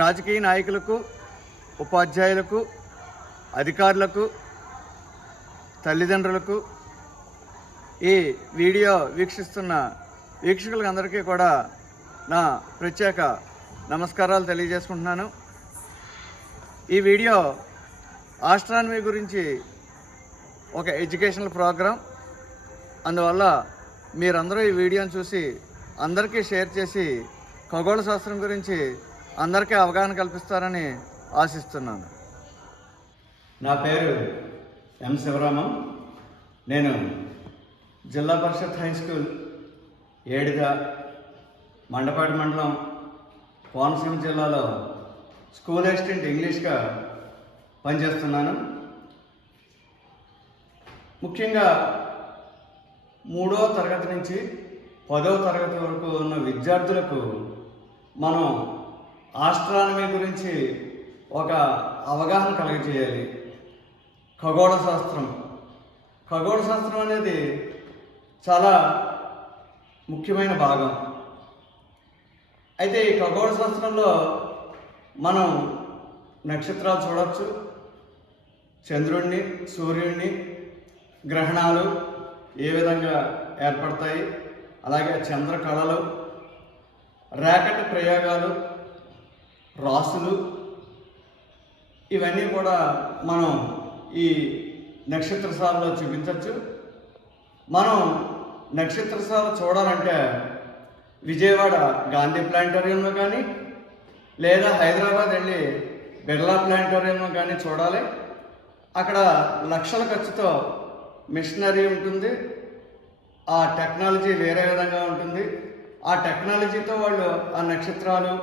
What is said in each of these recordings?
రాజకీయ నాయకులకు, ఉపాధ్యాయులకు, అధికారులకు, తల్లిదండ్రులకు, ఈ వీడియో వీక్షిస్తున్న వీక్షకులకు అందరికీ కూడా నా ప్రత్యేక నమస్కారాలు తెలియజేసుకుంటున్నాను. ఈ వీడియో ఆస్ట్రానమీ గురించి ఒక ఎడ్యుకేషనల్ ప్రోగ్రాం. అందువల్ల మీరందరూ ఈ వీడియోని చూసి అందరికీ షేర్ చేసి ఖగోళ శాస్త్రం గురించి అందరికీ అవగాహన కల్పిస్తారని ఆశిస్తున్నాను. నా పేరు ఎం శివరామం. నేను జిల్లా పరిషత్ హై స్కూల్ ఏడిద, మండపాటి మండలం, కోనసీమ జిల్లాలో స్కూల్ అసిస్టెంట్ ఇంగ్లీష్గా పనిచేస్తున్నాను. ముఖ్యంగా 3వ తరగతి నుంచి 10వ తరగతి వరకు ఉన్న విద్యార్థులకు మనం ఆస్ట్రానమీ గురించి ఒక అవగాహన కలిగజేయాలి. ఖగోళ శాస్త్రం అనేది చాలా ముఖ్యమైన భాగం. అయితే ఈ ఖగోళ శాస్త్రంలో మనం నక్షత్రాలు చూడవచ్చు, చంద్రుడిని, సూర్యుడిని, గ్రహణాలు ఏ విధంగా ఏర్పడతాయి, అలాగే చంద్రకళలు, ర్యాకెట్ ప్రయోగాలు, రాసులు, ఇవన్నీ కూడా మనం ఈ నక్షత్రశాలలో చూపించవచ్చు. మనం నక్షత్రశాల చూడాలంటే విజయవాడ గాంధీ ప్లానిటోరియంలో కానీ లేదా హైదరాబాద్ వెళ్ళి బిర్లా ప్లానిటోరియంలో కానీ చూడాలి. అక్కడ లక్షల ఖర్చుతో మిషనరీ ఉంటుంది. ఆ టెక్నాలజీ వేరే విధంగా ఉంటుంది. ఆ టెక్నాలజీతో వాళ్ళు ఆ నక్షత్రాలు,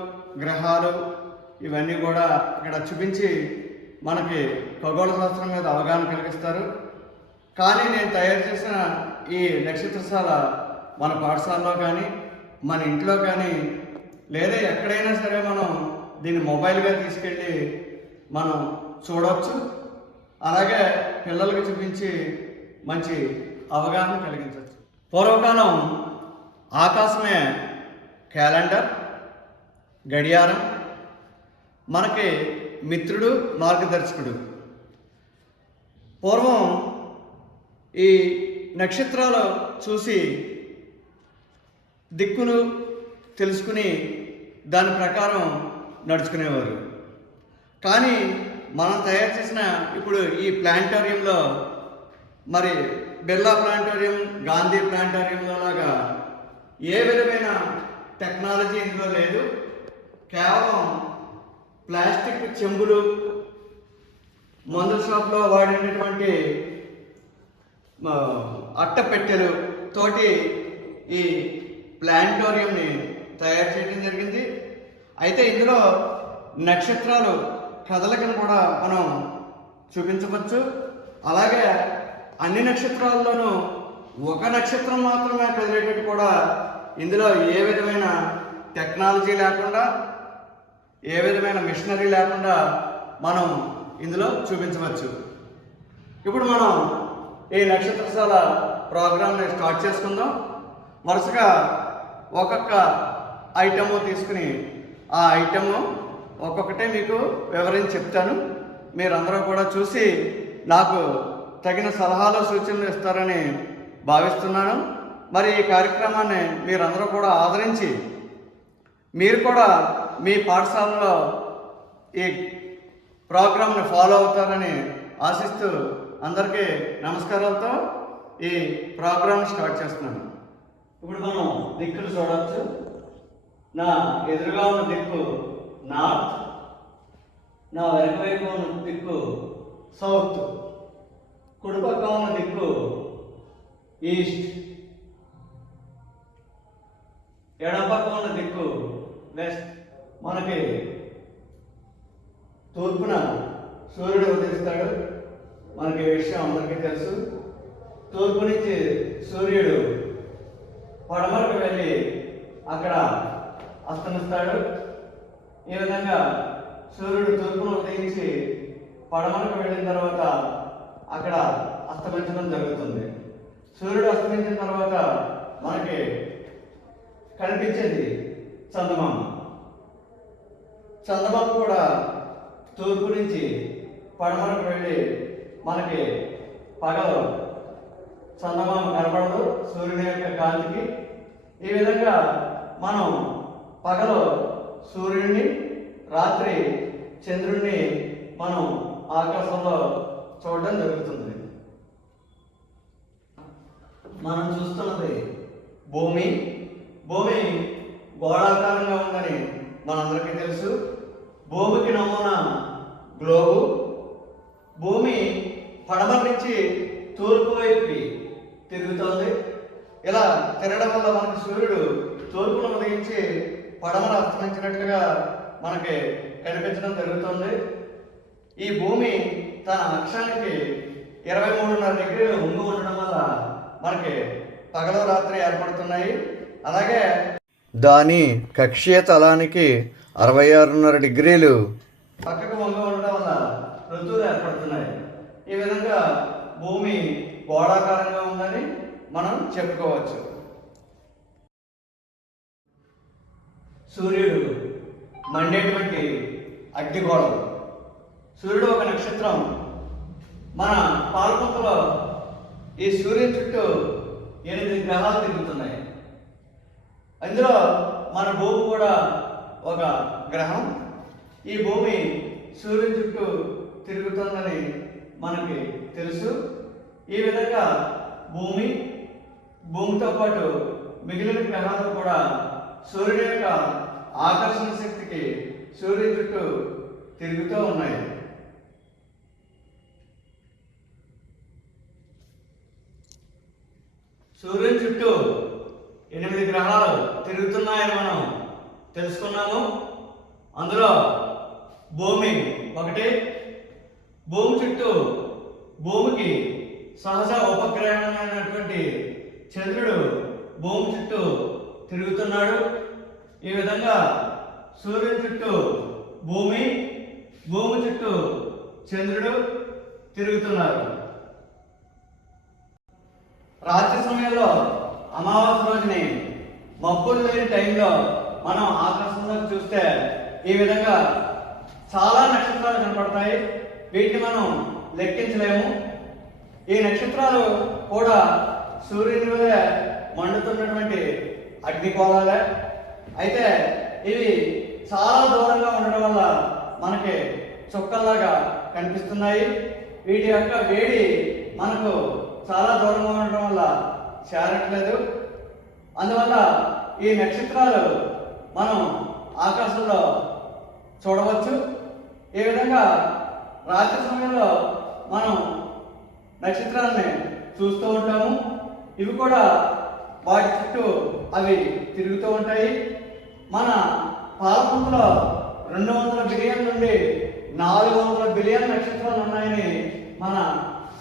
గ్రహాలు ఇవన్నీ కూడా ఇక్కడ చూపించి మనకి ఖగోళ శాస్త్రం మీద అవగాహన కలిగిస్తారు. కానీ నేను తయారు చేసిన ఈ నక్షత్రశాల మన పాఠశాలలో కానీ మన ఇంట్లో కానీ లేదా ఎక్కడైనా సరే మనం దీన్ని మొబైల్గా తీసుకెళ్ళి మనం చూడవచ్చు. అలాగే పిల్లలకు చూపించి మంచి అవగాహన కలిగించవచ్చు. పూర్వకాలం ఆకాశమే క్యాలెండర్, గడియారం, మనకి మిత్రుడు, మార్గదర్శకుడు. పూర్వం ఈ నక్షత్రాలు చూసి దిక్కును తెలుసుకుని దాని ప్రకారం నడుచుకునేవారు. కానీ మనం తయారు చేసిన ఇప్పుడు ఈ ప్లానిటోరియంలో, మరి బిర్లా ప్లానిటోరియం, గాంధీ ప్లానిటోరియంలో లాగా ఏ విధమైన టెక్నాలజీ ఇందులో లేదు. కేవలం ప్లాస్టిక్ చెంబులు, మందుల షాప్లో వాడినటువంటి అట్టపెట్టెలు తోటి ఈ ప్లానిటోరియంని తయారు చేయడం జరిగింది. అయితే ఇందులో నక్షత్రాలు కదలికను కూడా మనం చూపించవచ్చు. అలాగే అన్ని నక్షత్రాల్లోనూ ఒక నక్షత్రం మాత్రమే కదిలేటట్టు కూడా ఇందులో ఏ విధమైన టెక్నాలజీ లేకుండా, ఏ విధమైన మిషనరీ లేకుండా మనం ఇందులో చూపించవచ్చు. ఇప్పుడు మనం ఈ నక్షత్రశాల ప్రోగ్రామ్ని స్టార్ట్ చేసుకుందాం. వరుసగా ఒక్కొక్క ఐటము తీసుకుని ఆ ఐటము ఒక్కొక్కటే మీకు వివరించి చెప్తాను. మీరందరూ కూడా చూసి నాకు తగిన సలహాలు, సూచనలు ఇస్తారని భావిస్తున్నాను. మరి ఈ కార్యక్రమాన్ని మీరందరూ కూడా ఆదరించి మీరు కూడా మీ పాఠశాలలో ఈ ప్రోగ్రామ్ని ఫాలో అవుతారని ఆశిస్తూ అందరికీ నమస్కారాలతో ఈ ప్రోగ్రామ్ స్టార్ట్ చేస్తున్నాను. ఇప్పుడు మనం దిక్కులు చూడవచ్చు. నా ఎదురుగా ఉన్న దిక్కు నార్త్, నా వెనక వైపు ఉన్న దిక్కు సౌత్, కుడిపక్క ఉన్న దిక్కు ఈస్ట్, ఎడపక్క ఉన్న దిక్కు వెస్ట్. మనకి తూర్పున సూర్యుడు ఉదయిస్తాడు. మనకి ఈ విషయం అందరికీ తెలుసు. తూర్పు నుంచి సూర్యుడు పడమరకు వెళ్ళి అక్కడ అస్తమిస్తాడు. ఈ విధంగా సూర్యుడు తూర్పును ఉదయించి పడమరకు వెళ్ళిన తర్వాత అక్కడ అస్తమించడం జరుగుతుంది. సూర్యుడు అస్తమించిన తర్వాత మనకి కనిపించేది చందమామ. చందమామ కూడా తూర్పు నుంచి పడమరకు వెళ్ళి మనకి పగలు చందమామ కనపడదు సూర్యుని యొక్క కాంతికి. ఈ విధంగా మనం పగలు సూర్యుడిని, రాత్రి చంద్రుడిని మనం ఆకాశంలో చూడడం జరుగుతుంది. మనం చూస్తున్నది భూమి. భూమి గోళాకారంగా ఉందని మనందరికీ తెలుసు. భూమికి నమూనా గ్లోబు. భూమి పడమర నుంచి తూర్పు వైపుకి తిరుగుతోంది. ఇలా తిరగడం వల్ల మనకి సూర్యుడు తూర్పును ఉదయించి పడమర అస్తమించినట్లుగా మనకి కనిపించడం జరుగుతుంది. ఈ భూమి తన అక్షానికి 23.5 డిగ్రీలు ముందు ఉండడం వల్ల మనకి పగలు రాత్రి ఏర్పడుతున్నాయి. అలాగే దాని కక్షీయ తలానికి 66.5 డిగ్రీలు పక్కకు వంగి ఉండడం వల్ల ఋతువులు ఏర్పడుతున్నాయి. ఈ విధంగా భూమి గోళాకారంగా ఉందని మనం చెప్పుకోవచ్చు. సూర్యుడు మండేటువంటి అగ్నిగోళం. సూర్యుడు ఒక నక్షత్రం. మన పాల్పంతలో ఈ సూర్యుని చుట్టూ 8 గ్రహాలు తిరుగుతున్నాయి. అందులో మన భూమి కూడా ఒక గ్రహం. ఈ భూమి సూర్యుని చుట్టూ తిరుగుతుందని మనకి తెలుసు. ఈ విధంగా భూమితో పాటు మిగిలిన గ్రహాలు కూడా సూర్యుని యొక్క ఆకర్షణ శక్తికి సూర్యుని చుట్టూ తిరుగుతూ ఉన్నాయి. సూర్యుని చుట్టూ 8 గ్రహాలు తిరుగుతున్నాయని మనం తెలుసుకున్నాము. అందులో భూమి ఒకటి. భూమి చుట్టూ భూమికి సహజ ఉపగ్రహమైనటువంటి చంద్రుడు భూమి చుట్టూ తిరుగుతున్నాడు. ఈ విధంగా సూర్యుని చుట్టూ భూమి చుట్టూ చంద్రుడు తిరుగుతున్నారు. రాత్రి సమయంలో అమావాస్య రోజుని మబ్బులు లేని టైంలో మనం ఆకాశంలో చూస్తే ఈ విధంగా చాలా నక్షత్రాలు కనపడతాయి. వీటిని మనం లెక్కించలేము. ఈ నక్షత్రాలు కూడా సూర్యుని వలె మండుతున్నటువంటి అగ్నిగోళాలే. అయితే ఇవి చాలా దూరంగా ఉండడం వల్ల మనకి చుక్కల్లాగా కనిపిస్తున్నాయి. వీటి యొక్క వేడి మనకు చాలా దూరంగా ఉండడం వల్ల చేరట్లేదు. అందువల్ల ఈ నక్షత్రాలు మనం ఆకాశంలో చూడవచ్చు. ఈ విధంగా రాత్రి సమయంలో మనం నక్షత్రాలని చూస్తూ ఉంటాము. ఇవి కూడా వాటి చుట్టూ అవి తిరుగుతూ ఉంటాయి. మన పాలపుంతలో 200 బిలియన్ నుండి 400 బిలియన్ నక్షత్రాలు ఉన్నాయని మన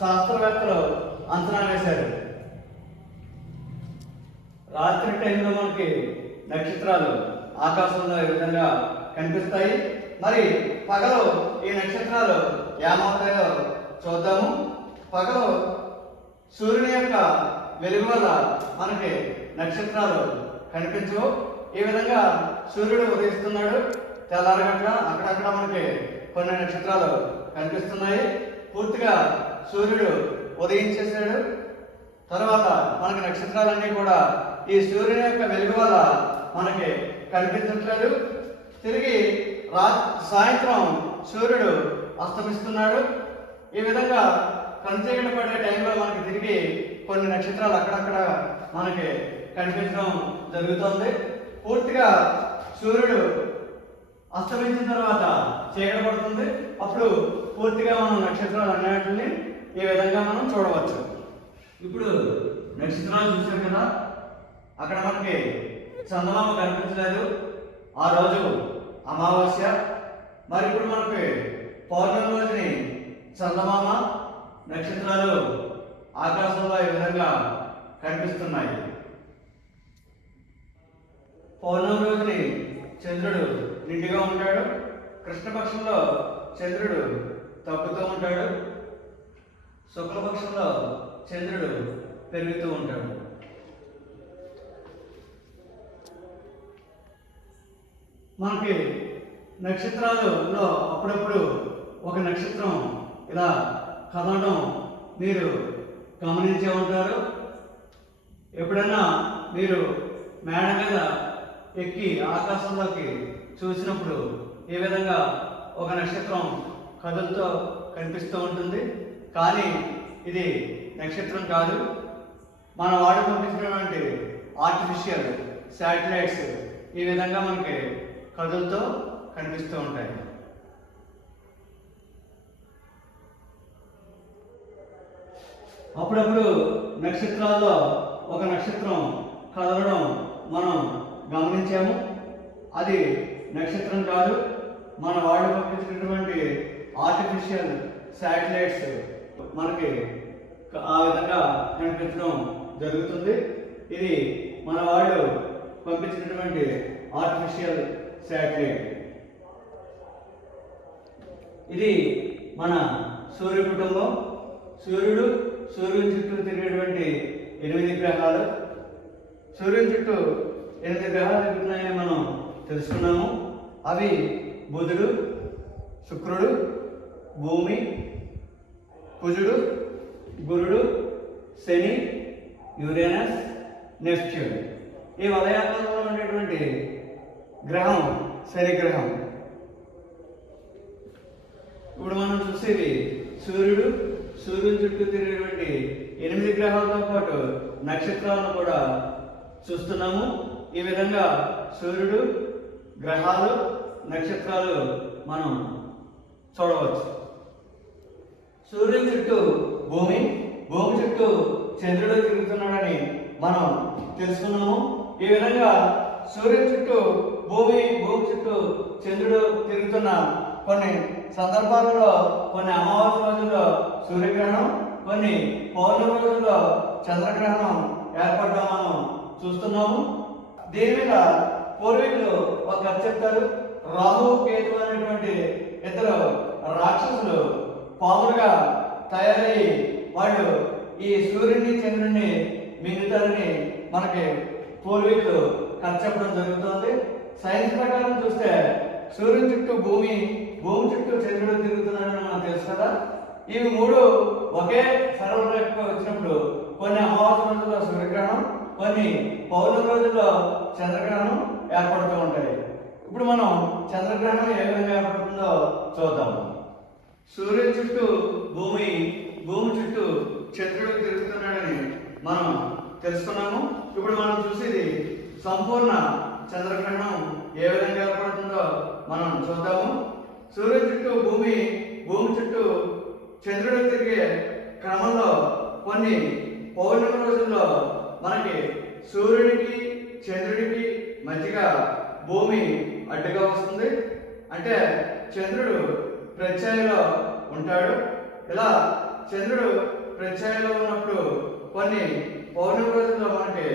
శాస్త్రవేత్తలు అంచనా వేశారు. రాత్రి టైంలో మనకి నక్షత్రాలు ఆకాశంలో ఈ విధంగా కనిపిస్తాయి. మరి పగలు ఈ నక్షత్రాలు ఏమవుతాయో చూద్దాము. పగలు సూర్యుని యొక్క వెలుగు వల్ల మనకి నక్షత్రాలు కనిపించవు. ఈ విధంగా సూర్యుడు ఉదయిస్తున్నాడు. తెల్లారగట్ల అక్కడక్కడ మనకి కొన్ని నక్షత్రాలు కనిపిస్తున్నాయి. పూర్తిగా సూర్యుడు ఉదయించేశాడు. తర్వాత మనకి నక్షత్రాలన్నీ కూడా ఈ సూర్యుని యొక్క వెలుగు వల్ల మనకి కనిపించట్లేదు. తిరిగి సాయంత్రం సూర్యుడు అస్తమిస్తున్నాడు. ఈ విధంగా కంచీకటి పడే టైంలో మనకి తిరిగి కొన్ని నక్షత్రాలు అక్కడక్కడ మనకి కనిపించడం జరుగుతుంది. పూర్తిగా సూర్యుడు అస్తమించిన తర్వాత చీకటి పడుతుంది. అప్పుడు పూర్తిగా మనం నక్షత్రాలు అన్నిటిని ఈ విధంగా మనం చూడవచ్చు. ఇప్పుడు నక్షత్రాలు చూసాం కదా, అక్కడ మనకి చందమామ కనిపించలేదు. ఆ రోజు అమావాస్య. మరి ఇప్పుడు మనకి పౌర్ణమి రోజుని చందమామ నక్షత్రాలు ఆకాశంలో ఈ విధంగా కనిపిస్తున్నాయి. పౌర్ణమి రోజుని చంద్రుడు నిండుగా ఉంటాడు. కృష్ణపక్షంలో చంద్రుడు తగ్గుతూ ఉంటాడు. శుక్లపక్షంలో చంద్రుడు పెరుగుతూ ఉంటాడు. మనకి నక్షత్రాలలో అప్పుడప్పుడు ఒక నక్షత్రం ఇలా కదలడం మీరు గమనించే ఉంటారు. ఎప్పుడైనా మీరు మేడ మీద ఎక్కి ఆకాశంలోకి చూసినప్పుడు ఈ విధంగా ఒక నక్షత్రం కదులుతో కనిపిస్తూ ఉంటుంది. కానీ ఇది నక్షత్రం కాదు, మన వాడు పంపించినటువంటి ఆర్టిఫిషియల్ శాటిలైట్స్ ఈ విధంగా మనకి కదులుతో కనిపిస్తూ ఉంటాయి. అప్పుడప్పుడు నక్షత్రాల్లో ఒక నక్షత్రం కదలడం మనం గమనించాము. అది నక్షత్రం కాదు, మన వాళ్ళు పంపించినటువంటి ఆర్టిఫిషియల్ శాటిలైట్స్ మనకి ఆ విధంగా కనిపించడం జరుగుతుంది. ఇది మన వాళ్ళు పంపించినటువంటి ఆర్టిఫిషియల్ శాటిలైట్. ఇది మన సూర్య కుటుంబం. సూర్యుని చుట్టూ తిరిగేటువంటి 8 గ్రహాలు. సూర్యుని చుట్టూ 8 గ్రహాలు తిరుగుతున్నాయని మనం తెలుసుకున్నాము. అవి బుధుడు, శుక్రుడు, భూమి, కుజుడు, గురుడు, శని, యురేనస్, నెప్ట్యూన్. ఈ వలయాకారంలో ఉండేటువంటి గ్రహం శని గ్రహం. ఇప్పుడు మనం చూసేది సూర్యుని చుట్టూ తిరిగేటువంటి 8 గ్రహాలతో పాటు నక్షత్రాలను కూడా చూస్తున్నాము. ఈ విధంగా సూర్యుడు, గ్రహాలు, నక్షత్రాలు మనం చూడవచ్చు. సూర్యుని చుట్టూ భూమి చుట్టూ చంద్రుడు తిరుగుతున్నాడని మనం తెలుసుకున్నాము. ఈ విధంగా సూర్యుని చుట్టూ భూమి చుట్టూ చంద్రుడు తిరుగుతున్న కొన్ని సందర్భాలలో, కొన్ని అమావాస్య రోజుల్లో సూర్యగ్రహణం, కొన్ని పౌర్ణమి రోజుల్లో చంద్రగ్రహణం ఏర్పడడం మనం చూస్తున్నాము. దీని మీద పూర్వీకులు ఒక కథ చెప్తారు. రాహు, కేతు అనేటువంటి 2 రాక్షసులు పాములుగా తయారయ్యి వాళ్ళు ఈ సూర్యుని చంద్రుడిని మింగుతారని మనకి పూర్వీకులు కథ చెప్పడం జరుగుతుంది. సైన్స్ ప్రకారం చూస్తే సూర్యుని చుట్టూ భూమి చుట్టూ చంద్రుడు తిరుగుతున్నాడని మనకు తెలుసు కదా. ఇవి 3 ఒకే సరళ రేఖగా వచ్చినప్పుడు కొన్ని అమావాస్య రోజుల్లో సూర్యగ్రహణం, కొన్ని పౌర్ణమి రోజుల్లో చంద్రగ్రహణం ఏర్పడుతూ ఉంటాయి. ఇప్పుడు మనం చంద్రగ్రహణం ఏ విధంగా ఏర్పడుతుందో చూద్దాం. సూర్యుని చుట్టూ భూమి చుట్టూ చంద్రుడు తిరుగుతున్నాడని మనం తెలుసుకున్నాము. ఇప్పుడు మనం చూసేది సంపూర్ణ చంద్రగ్రహణం ఏ విధంగా ఏర్పడుతుందో మనం చూద్దాము. సూర్యుని చుట్టూ భూమి చుట్టూ చంద్రుడు తిరిగే క్రమంలో కొన్ని పౌర్ణమి రోజుల్లో మనకి సూర్యుడికి చంద్రుడికి మధ్యగా భూమి అడ్డుగా వస్తుంది. అంటే చంద్రుడు ప్రత్యయంలో ఉంటాడు. ఇలా చంద్రుడు ప్రత్యయంలో ఉన్నప్పుడు కొన్ని పౌర్ణమి రోజుల్లో మనకి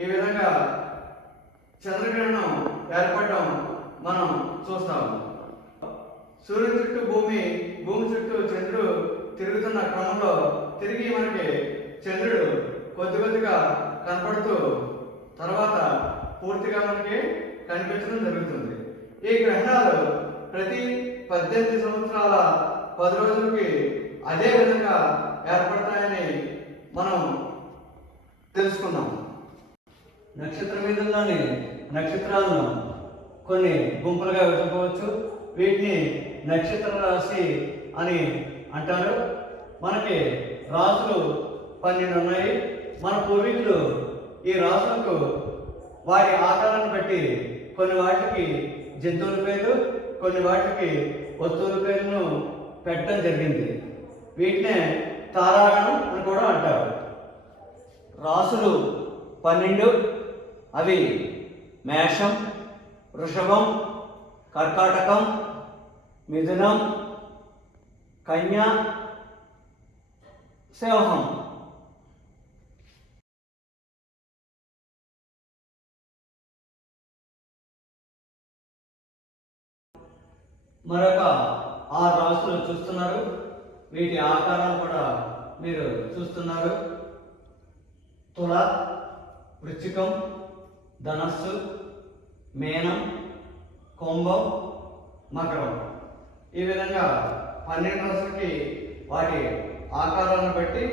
ఈ విధంగా చంద్రగ్రహణం ఏర్పడడం మనం చూస్తాము. సూర్యుని చుట్టూ భూమి చుట్టూ చంద్రుడు తిరుగుతున్న క్రమంలో తిరిగి మనకి చంద్రుడు కొద్దిగా కనపడుతూ తర్వాత పూర్తిగా మనకి కనిపించడం జరుగుతుంది. ఈ గ్రహణాలు ప్రతి 18 సంవత్సరాల 10 రోజులకి అదే విధంగా ఏర్పడతాయని మనం తెలుసుకున్నాం. నక్షత్ర మీదలోని నక్షత్రాలను కొన్ని గుంపులుగా విభజించవచ్చు. వీటిని నక్షత్ర రాశి అని అంటారు. మనకి రాసులు 12 ఉన్నాయి. మన పూర్వీకులు ఈ రాసులకు వాటి ఆకారాన్ని బట్టి కొన్ని వాటికి జంతువుల పేర్లు, కొన్ని వాటికి వస్తువుల పేర్లను పెట్టడం జరిగింది. వీటినే తారాగణం అని కూడా అంటారు. రాసులు 12. అవి మేషం, వృషభం, కర్కాటకం, మిథునం, కన్యా, సింహం. మరొక 6 రాశులు చూస్తున్నారు. వీటి ఆకారాలు కూడా మీరు చూస్తున్నారు. తుల, వృశ్చికం, ధనస్సు, మేనం, కుంభం, మకరం. ఈ విధంగా 12 రాశులకి వాటి ఆకారాలను బట్టి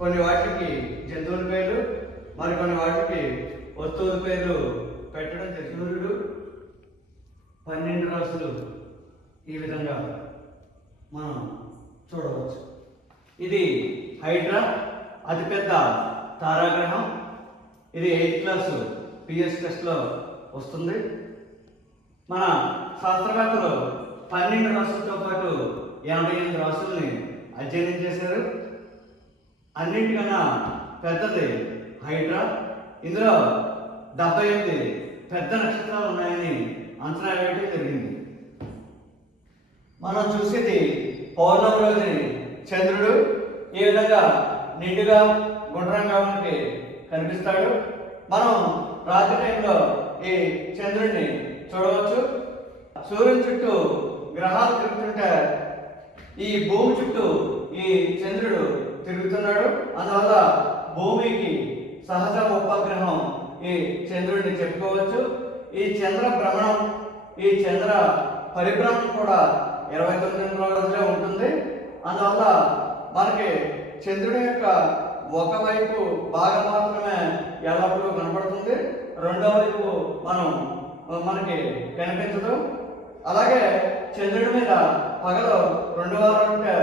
కొన్ని వాటికి జంతువుల పేర్లు, మరికొన్ని వాటికి వస్తువుల పేర్లు పెట్టడం జరిగింది. సూర్యుడు 12 రాశులు ఈ విధంగా మనం చూడవచ్చు. ఇది హైడ్రా, అతిపెద్ద తారాగ్రహం. ఇది 8th క్లాసు పిఎస్ టెస్ట్లో వస్తుంది. మన శాస్త్రవేత్తలు 12 రాశులతో పాటు 88 రాశుల్ని అధ్యయనం చేశారు. అన్నింటికన్నా పెద్దది హైడ్రా. ఇందులో 78 పెద్ద నక్షత్రాలు ఉన్నాయని అంచనా వేయడం జరిగింది. మనం చూసేది పౌర్ణమి రోజుని చంద్రుడు ఈ విధంగా నిండుగా గుండ్రంగా మనకి కనిపిస్తాడు. మనం రాత్రి టైంలో ఈ చంద్రుడిని చూడవచ్చు. సూర్యుని చుట్టూ గ్రహాలు తిరుగుతుంటే ఈ భూమి చుట్టూ ఈ చంద్రుడు తిరుగుతున్నాడు. అందువల్ల భూమికి సహజ ఉపగ్రహం ఈ చంద్రుడిని చెప్పుకోవచ్చు. ఈ చంద్ర భ్రమణం, ఈ చంద్ర పరిభ్రమణం కూడా 29 రోజులే ఉంటుంది. అందువల్ల మనకి చంద్రుడి యొక్క ఒకవైపు భాగం మాత్రమే ఎల్లప్పుడూ కనపడుతుంది, రెండో వైపు మనకి కనిపించదు. అలాగే చంద్రుడి మీద పగలు 2 వారాలు ఉంటే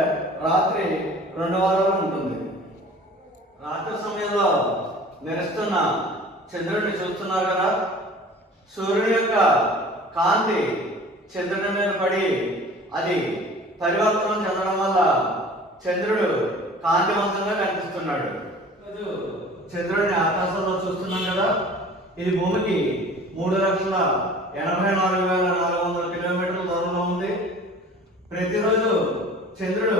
రాత్రి 2 వారాలు ఉంటుంది. రాత్రి సమయంలో మెరుస్తున్న చంద్రుడిని చూస్తున్నారు కదా. సూర్యుడి యొక్క కాంతి చంద్రుడి మీద పడి అది పరివర్తనం చెందడం వల్ల చంద్రుడు కాంతివంతంగా కనిపిస్తున్నాడు. చంద్రుడిని ఆకాశంలో చూస్తున్నాం కదా. ఇది భూమికి 3,84,400 కిలోమీటర్ల దూరంలో ఉంది. ప్రతిరోజు చంద్రుడు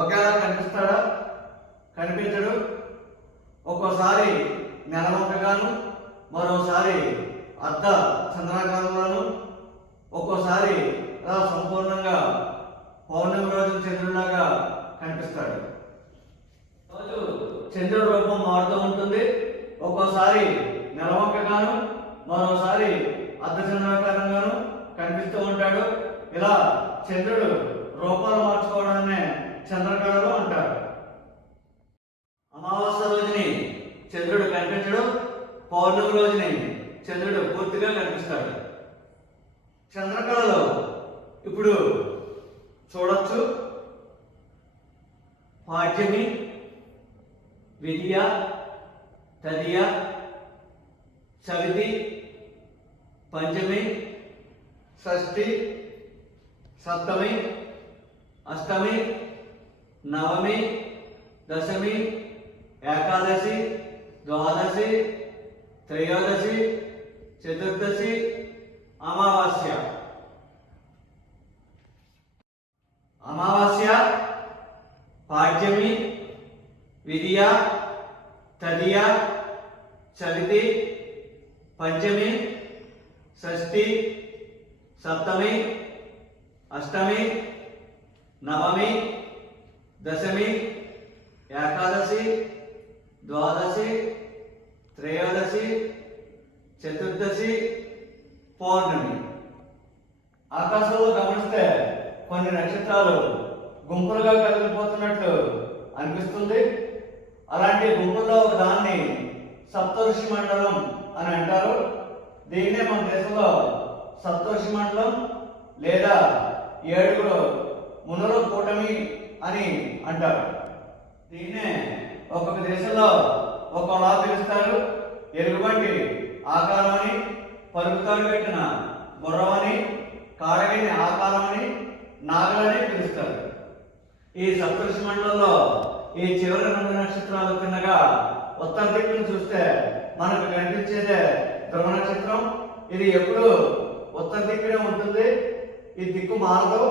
ఒకేలా కనిపిస్తాడా? కనిపించడు. ఒక్కోసారి నెలవంకగాను, మరోసారి అర్ధ చంద్రాకారంలోను, ఒక్కోసారి అలా సంపూర్ణంగా పౌర్ణమి రోజు చంద్రుడిలాగా కనిపిస్తాడు. రోజు చంద్రుడి రూపం మారుతూ ఉంటుంది. ఒక్కోసారి నెలవంకగాను, మరోసారి అర్ధచంద్రాకారంగాను కనిపిస్తూ ఉంటాడు. ఇలా చంద్రుడు రూపాలు మార్చుకోవడాన్ని చంద్రకళలు అంటారు. అమావాస్య రోజుని చంద్రుడు కనిపించడు, పౌర్ణమి రోజుని చంద్రుడు పూర్తిగా కనిపిస్తాడు. చంద్రకళలో ఇప్పుడు చూడొచ్చు. పాడ్యమి, విదియ, తదియ, చవితి, పంచమి, షష్ఠి, సప్తమి, అష్టమి, నవమి, దశమి, ఏకాదశి, ద్వాదశి, త్రయోదశి, చతుర్దశి, అమావాస్య. అమావాస్య, పాడ్యమి, విదియ, తదియ, చవితి, పంచమి, షష్ఠి, సప్తమి, అష్టమి, నవమి, దశమి, ఏకాదశి, ద్వాదశి, త్రయోదశి, చతుర్దశి, పౌర్ణమి. ఆకాశంలో గమనిస్తే కొన్ని నక్షత్రాలు గుంపులుగా కదిలిపోతున్నట్లు అనిపిస్తుంది. అలాంటి గుంపుల్లో ఒక దాన్ని సప్తఋషి మండలం అని అంటారు. దీన్నే మన దేశంలో సప్తఋషి మండలం లేదా 7 మునుల కూటమి అని అంటారు. దీన్నే ఒక్కొక్క దేశంలో ఒక్కోలా పిలుస్తారు. ఎలుగుబంటి ఆకారం అని, పలుకుతాడు పెట్టిన గుర్రం అని, కాడగిని ఆకారం అని, నాగలని పిలుస్తారు. ఈ సప్తఋషి మండలంలో ఈ చివరి 2 నక్షత్రాలు తిన్నగా ఉత్తర దిక్కును చూస్తే మనకు కనిపించేదే ధ్రువ నక్షత్రం. ఇది ఎప్పుడు ఉత్తర దిక్కునే ఉంటుంది, ఈ దిక్కు మారదు.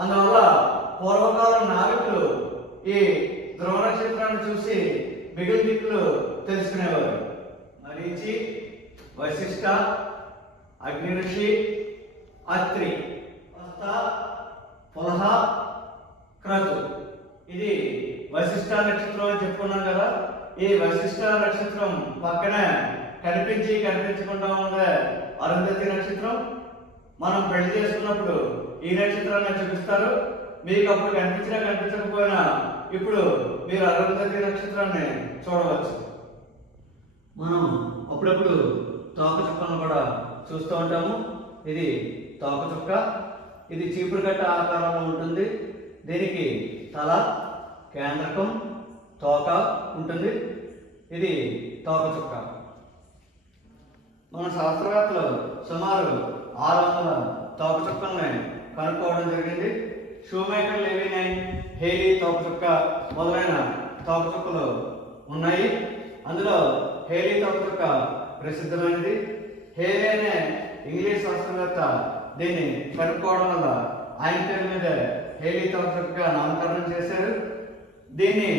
అందువల్ల పూర్వకాలం నావికులు ఈ ధ్రువ నక్షత్రాన్ని చూసి మిగిలిన దిక్కులు తెలుసుకునేవారు. మరీచి, వశిష్ఠ, అగ్ని ఋషి, అత్రి, పులహ, క్రతు. ఇది వశిష్ఠ నక్షత్రం అని చెప్పుకున్నాం కదా. ఈ వశిష్ఠ నక్షత్రం పక్కనే కనిపించకుండా ఉన్నదే అరుంధతి నక్షత్రం. మనం పెళ్లి చేసుకున్నప్పుడు ఈ నక్షత్రాన్ని చూపిస్తారు. మీకు అప్పుడు కనిపించినా కనిపించకపోయినా ఇప్పుడు మీరు అరుంధతి నక్షత్రాన్ని చూడవచ్చు. మనం అప్పుడప్పుడు తోక చుక్కలను కూడా చూస్తూ ఉంటాము. ఇది తోక చుక్క. ఇది చీపురు గట్ట ఆకారంలో ఉంటుంది. దీనికి తల, కేంద్రకం, తోక ఉంటుంది. ఇది తోక చుక్క. మన శాస్త్రవేత్తలు సుమారు 600 తోక చుక్కల్ని కనుక్కోవడం జరిగింది. షూమేకర్, లెవినైన్, హేలీ తోక చుక్క మొదలైన తోక చుక్కలు ఉన్నాయి. అందులో హేలీ తోక చుక్క ప్రసిద్ధమైనది. హేలీ అనే ఇంగ్లీష్ శాస్త్రవేత్త దీన్ని కనుక్కోవడం వల్ల ఆయన పేరు మీద హేలీ తోక చుక్కగా నామకరణం చేశారు. దీన్ని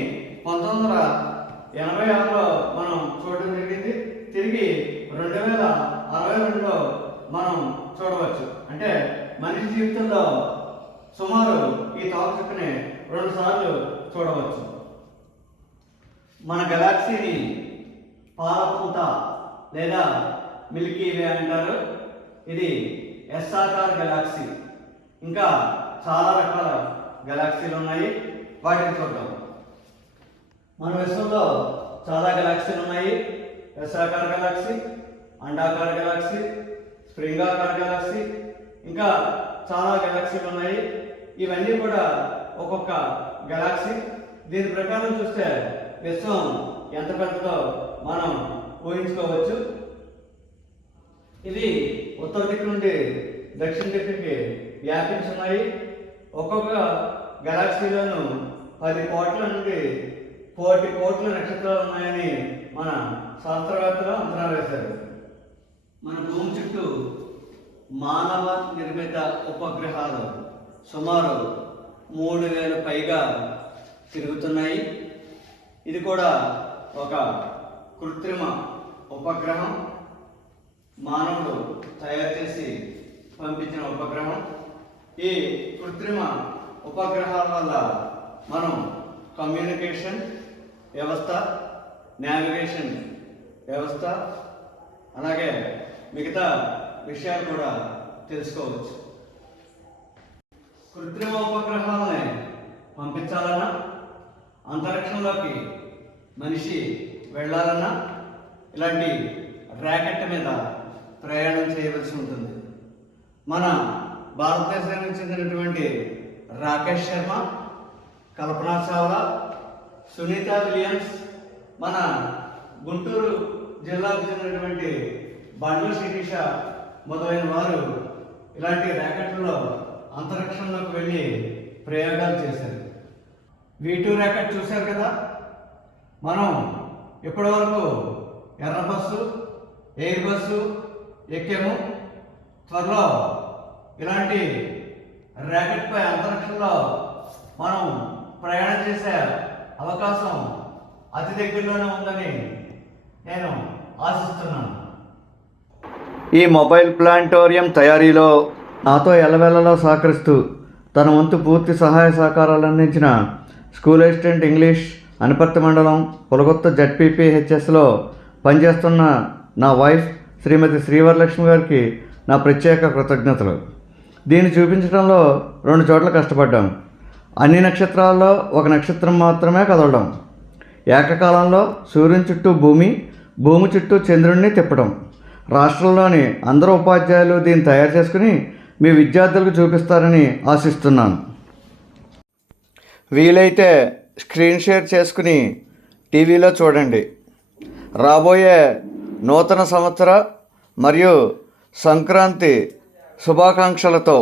1986లో మనం చూడడం జరిగింది. తిరిగి 2062లో మనం చూడవచ్చు. అంటే మనిషి జీవితంలో సుమారు ఈ తోక చుక్కని 2 సార్లు చూడవచ్చు. మన గెలాక్సీని పాలపుంత లేదా మిల్కీ వే అంటారు. ఇది ఎస్ ఆకార గెలాక్సీ. ఇంకా చాలా రకాల గెలాక్సీలు ఉన్నాయి. వాటిని చూద్దాం. మన విశ్వంలో చాలా గెలాక్సీలు ఉన్నాయి. ఎస్ ఆకార గెలాక్సీ, అండాకార గెలాక్సీ, స్ప్రింగాకార గెలాక్సీ, ఇంకా చాలా గెలాక్సీలు ఉన్నాయి. ఇవన్నీ కూడా ఒక్కొక్క గెలాక్సీ. దీని ప్రకారం చూస్తే విశ్వం ఎంత పెద్దదో మనం ఊహించుకోవచ్చు. ఇది ఉత్తర దిక్కు నుండి దక్షిణ దిక్కుకి వ్యాపించి ఉన్నాయి. ఒక్కొక్క గెలాక్సీలోనూ 10 కోట్ల నుండి 1 కోట్ల నక్షత్రాలు ఉన్నాయని మన శాస్త్రవేత్తలు అంచనా వేశారు. మన భూమి చుట్టూ మానవ నిర్మిత ఉపగ్రహాలు సుమారు 3000 పైగా తిరుగుతున్నాయి. ఇది కూడా ఒక కృత్రిమ ఉపగ్రహం. మానవుడు తయారు చేసి పంపించిన ఉపగ్రహం. ఈ కృత్రిమ ఉపగ్రహాల వల్ల మనం కమ్యూనికేషన్ వ్యవస్థ, నావిగేషన్ వ్యవస్థ, అలాగే మిగతా విషయాలు కూడా తెలుసుకోవచ్చు. కృత్రిమ ఉపగ్రహాలని పంపించాలన్నా, అంతరిక్షంలోకి మనిషి వెళ్ళాలన్నా ఇలాంటి రాకెట్ మీద ప్రయాణం చేయవలసి ఉంటుంది. మన భారతదేశానికి చెందినటువంటి రాకేష్ శర్మ, కల్పనా చావ్లా, సునీత విలియమ్స్, మన గుంటూరు జిల్లాకు చెందినటువంటి బండ్ల శిరీష మొదలైన వారు ఇలాంటి రాకెట్లలో అంతరిక్షంలోకి వెళ్ళి ప్రయోగాలు చేశారు. V2 రాకెట్ చూశారు కదా. మనం ఇప్పటి వరకు ఎర్ర బస్సు, ఎయిర్ బస్సు ఎక్కాము. త్వరలో ఇలాంటి రాకెట్పై అంతరిక్షంలో మనం ప్రయాణం చేసే అవకాశం అతి దగ్గరలోనే ఉందని నేను ఆశిస్తున్నాను. ఈ మొబైల్ ప్లానిటోరియం తయారీలో నాతో ఎల్లవెల్లలో సహకరిస్తూ తన వంతు పూర్తి సహాయ సహకారాలు అందించిన స్కూల్ అసిస్టెంట్ ఇంగ్లీష్ అనపర్తి మండలం పులగొత్త ZPPHSలో పనిచేస్తున్న నా వైఫ్ శ్రీమతి శ్రీవరలక్ష్మి గారికి నా ప్రత్యేక కృతజ్ఞతలు. దీన్ని చూపించడంలో 2 చోట్ల కష్టపడ్డాం. అన్ని నక్షత్రాల్లో ఒక నక్షత్రం మాత్రమే కదలడం, ఏకకాలంలో సూర్యుని చుట్టూ భూమి, భూమి చుట్టూ చంద్రుడిని తిప్పడం. రాష్ట్రంలోని అందరూ ఉపాధ్యాయులు దీన్ని తయారు చేసుకుని మీ విద్యార్థులకు చూపిస్తారని ఆశిస్తున్నాను. వీలైతే స్క్రీన్ షేర్ చేసుకుని టీవీలో చూడండి. రాబోయే నూతన సంవత్సర మరియు సంక్రాంతి శుభాకాంక్షలతో